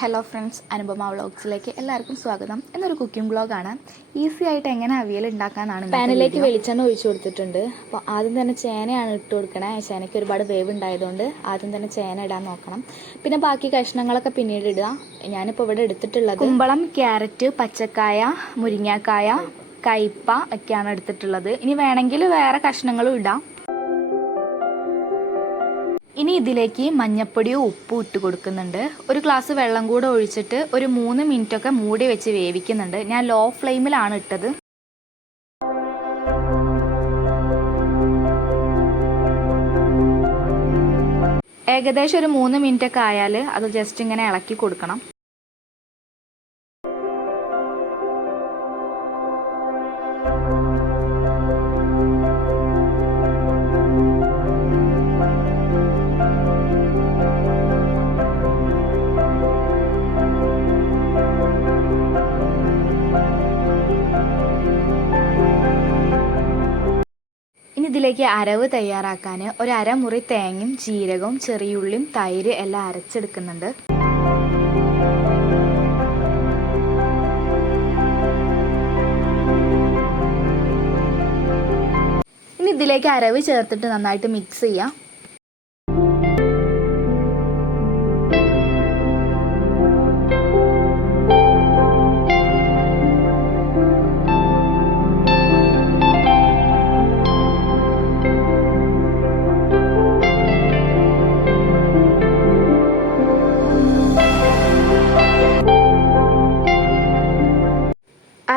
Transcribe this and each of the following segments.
Hello friends, Anupama വ്ളോഗ്സിലേക്ക് എല്ലാവർക്കും സ്വാഗതം. എന്നൊരു കുക്കിംഗ് വ്ളോഗാണ്. ഈസി ആയിട്ട് എങ്ങനെ അവിയൽ ഉണ്ടാക്കാനാണ്. പാനിലേക്ക് വെളിച്ചെണ്ണ ഒഴിച്ചു കൊടുത്തിട്ടുണ്ട്. അപ്പോൾ ആദ്യം തന്നെ ചേനയാണ് ഇട്ട് കൊടുക്കണേ. ചേനയ്ക്ക് ഒരുപാട് വേവ് ഉണ്ടായതുകൊണ്ട് ആദ്യം തന്നെ ചേന ഇടാൻ നോക്കണം. പിന്നെ ബാക്കി കഷ്ണങ്ങളൊക്കെ പിന്നീട് ഇടുക. ഞാനിപ്പോൾ ഇവിടെ എടുത്തിട്ടുള്ളത് കുമ്പളം, ക്യാരറ്റ്, പച്ചക്കായ, മുരിങ്ങാക്കായ, കയ്പ ഒക്കെയാണ് എടുത്തിട്ടുള്ളത്. ഇനി വേണമെങ്കിൽ വേറെ കഷ്ണങ്ങളും ഇടാം. ഇനി ഇതിലേക്ക് മഞ്ഞപ്പൊടിയും ഉപ്പും ഇട്ട് കൊടുക്കുന്നുണ്ട്. ഒരു ഗ്ലാസ് വെള്ളം കൂടെ ഒഴിച്ചിട്ട് ഒരു 3 മിനിറ്റൊക്കെ മൂടി വെച്ച് വേവിക്കുന്നുണ്ട്. ഞാൻ ലോ ഫ്ലെയിമിലാണ് ഇട്ടത്. ഏകദേശം ഒരു 3 മിനിറ്റൊക്കെ ആയാൽ അത് ജസ്റ്റ് ഇങ്ങനെ ഇളക്കി കൊടുക്കണം. ഇതിലേക്ക് അരവ് തയ്യാറാക്കാൻ ഒരു അരമുറി തേങ്ങയും ജീരകവും ചെറിയുള്ളിയും തൈര് എല്ലാം അരച്ചെടുക്കുന്നുണ്ട്. ഇനി ഇതിലേക്ക് അരവ് ചേർത്തിട്ട് നന്നായിട്ട് മിക്സ് ചെയ്യാം.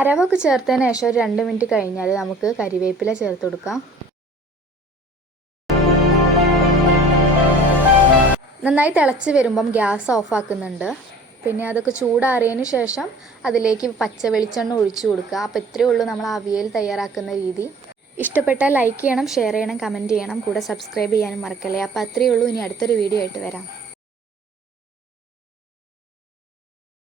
അരവൊക്കെ ചേർത്തതിന് ശേഷം ഒരു 2 മിനിറ്റ് കഴിഞ്ഞാൽ നമുക്ക് കരിവേപ്പില ചേർത്ത് കൊടുക്കാം. നന്നായി തിളച്ച് വരുമ്പം ഗ്യാസ് ഓഫ് ആക്കുന്നുണ്ട്. പിന്നെ അതൊക്കെ ചൂടാറിയതിന് ശേഷം അതിലേക്ക് പച്ച വെളിച്ചെണ്ണ ഒഴിച്ചു കൊടുക്കുക. അപ്പോൾ ഇത്രയേ ഉള്ളൂ നമ്മൾ അവിയൽ തയ്യാറാക്കുന്ന രീതി. ഇഷ്ടപ്പെട്ടാൽ ലൈക്ക് ചെയ്യണം, ഷെയർ ചെയ്യണം, കമൻറ്റ് ചെയ്യണം, കൂടെ സബ്സ്ക്രൈബ് ചെയ്യാനും മറക്കല്ലേ. അപ്പോൾ അത്രയേ ഉള്ളൂ. ഇനി അടുത്തൊരു വീഡിയോ ആയിട്ട് വരാം.